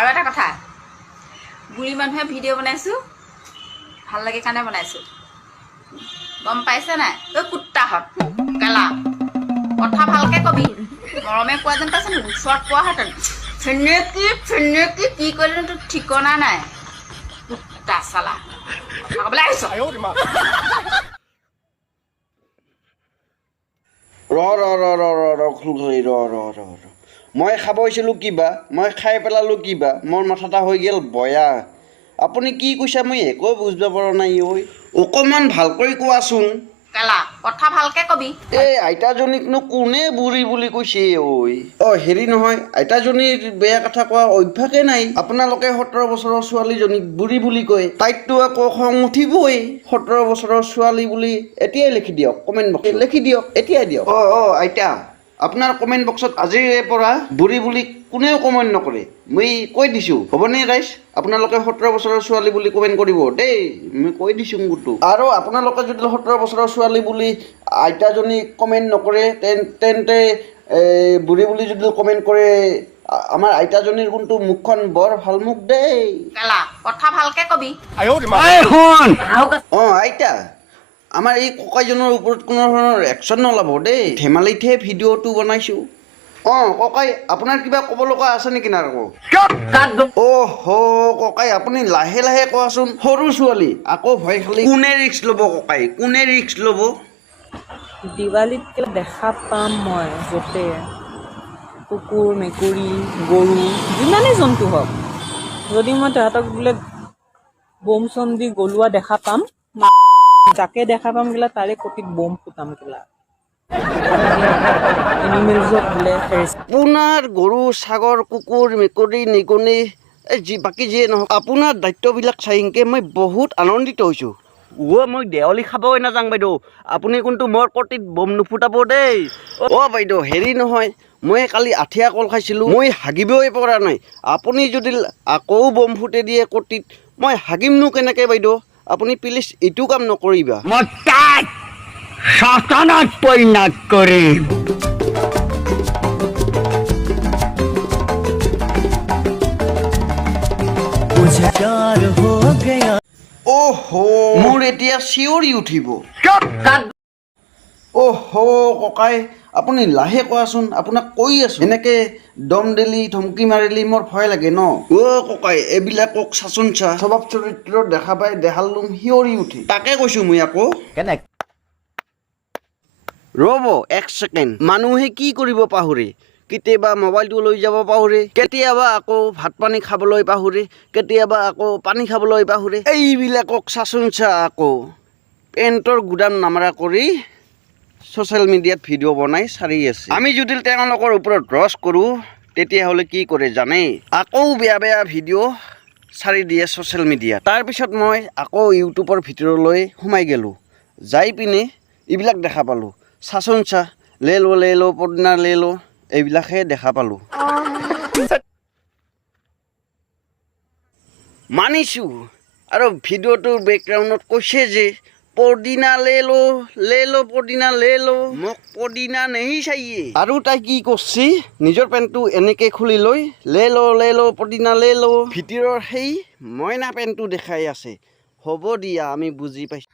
আৰু এটা কথা বুঢ়ী মানুহে ভিডিঅ' বনাইছোঁ ভাল লাগে কাৰণে বনাইছোঁ গম পাইছে নাই তই কুত্তাহঁত কেলা কথা ভালকে কবি মৰমে কোৱা যেন পাইছে ওচৰত পোৱাহেঁতেন ফেনেকি কি কৰিলে তোৰ ঠিকনা নাই কুত্তা চালা কথা ক'বলৈ আহিছ মই খাব হৈছিলোঁ কিবা মই খাই পেলালোঁ কিবা মোৰ মাথাটা হৈ গ'ল বয়া আপুনি কি কৈছে মই একো বুজিব পৰা নাই ঐ অকণমান ভালকৈ কোৱাচোন কেলা কথা ভালকে কবি এই আইতাজনীকনো কোনে বুঢ়ী বুলি কৈছে ঐ হেৰি নহয় আইতাজনীৰ বেয়া কথা কোৱা অভ্যাসে নাই আপোনালোকে 17 বছৰৰ ছোৱালীজনীক বুঢ়ী বুলি কয় তাইকতো আকৌ খং উঠিবই 17 বছৰৰ ছোৱালী বুলি এতিয়াই লিখি দিয়ক কমেণ্ট বক্সত লিখি দিয়ক এতিয়াই দিয়ক আইতা আপোনাৰ কমেণ্ট বক্সত আজিৰে পৰা বুঢ়ী বুলি কোনেও কমেণ্ট নকৰে মই কৈ দিছোঁ হ'বনে ৰাইজ আপোনালোকে 17 বছৰৰ ছোৱালী বুলি কমেণ্ট কৰিব দেই মই কৈ দিছোঁ গোটটো আৰু আপোনালোকে যদি 17 বছৰৰ ছোৱালী বুলি আইতাজনীক কমেণ্ট নকৰে তেন্তে বুঢ়ী বুলি যদি কমেণ্ট কৰে আমাৰ আইতাজনীৰ কোনটো মুখখন বৰ ভাল মুখ দেই কেলা কথা ভালকে কবি আইতা আমাৰ এই ককাইজনৰ ওপৰত কোনো ধৰণৰ একশ্যন নল'ব দেই ধেমালিতহে ভিডিঅ'টো বনাইছোঁ ককাই আপোনাৰ কিবা ক'ব লগা আছে নেকি না আকৌ ককাই আপুনি লাহে লাহে কোৱাচোন সৰু ছোৱালী আকৌ ভয় খালি কোনে ৰিস্ক ল'ব ককাই কোনে ৰিস্ক ল'ব দিৱালীত দেখা পাম মই য'তে কুকুৰ মেকুৰী গৰু যিমানেই জন্তু হওক যদি মই তাহাঁতক বোলে বম চম দি গলোৱা দেখা পাম যাকে দেখা পাম গেলা তাৰে কপিত বম ফুটাম গেলা এনিমেলছক বোলে আপোনাৰ গৰু ছাগৰ কুকুৰ মেকুৰী নিগনি বাকী যিয়ে নহওক আপোনাৰ দায়িত্ববিলাক চাইংকে মই বহুত আনন্দিত হৈছোঁ মই দেৱালী খাবই নাযাওঁ বাইদেউ আপুনি কোনটো মোৰ কটিত বম নুফুটাব দেই বাইদেউ হেৰি নহয় মই কালি আঠিয়া কল খাইছিলোঁ মই হাগিবই পৰা নাই আপুনি যদি আকৌ বম ফুটাই দিয়ে কটিত মই হাগিমনো কেনেকৈ বাইদেউ আপুনি প্লিজ এইটো কাম নকৰিবা মই তাক শাসনত পৰিণত কৰিম মোৰ এতিয়া চিঞৰি উঠিব ককাই আপুনি লাহে কোৱাচোন আপোনাক কৈ আছোঁ এনেকে দম দিলি ধমকি মাৰিলি মোৰ ভয় লাগে ন ককাই এইবিলাকক চাচোন চা স্বভাৱ চৰিত্ৰ দেখা পাই দেহালুম সিঁয়ৰি উঠি তাকে কৈছোঁ মই আকৌ ৰ'ব 1 ছেকেণ্ড মানুহে কি কৰিব পাহৰে কেতিয়াবা মোবাইলটো লৈ যাব পাহৰে কেতিয়াবা আকৌ ভাত পানী খাবলৈ পাহৰে কেতিয়াবা আকৌ পানী খাবলৈ পাহৰে এইবিলাকক চাচোন চা আকৌ পেণ্টৰ গুদাম নামাৰা কৰি ছ'চিয়েল মিডিয়াত ভিডিঅ' বনাই চাৰি আছে আমি যদি তেওঁলোকৰ ওপৰত ৰছ কৰোঁ তেতিয়াহ'লে কি কৰে জানে আকৌ বেয়া বেয়া ভিডিঅ' চাৰি দিয়ে ছ'চিয়েল মিডিয়াত তাৰপিছত মই আকৌ ইউটিউবৰ ভিতৰলৈ সোমাই গ'লোঁ যাই পিনে এইবিলাক দেখা পালোঁ চাচোন চা লে লো পদিনা লে লো এইবিলাকহে দেখা পালোঁ মানিছোঁ আৰু ভিডিঅ'টোৰ বেকগ্ৰাউণ্ডত কৈছে যে পদিনা লে লো পদিনা লে লো মোক পদিনা নেহি চাইয়ে আৰু তাই কি কৰছি নিজৰ পেণ্টটো এনেকে খুলি লৈ লে লো পদিনা লে লো ভিতৰৰ সেই মইনা পেণ্টটো দেখাই আছে হ'ব দিয়া আমি বুজি পাইছোঁ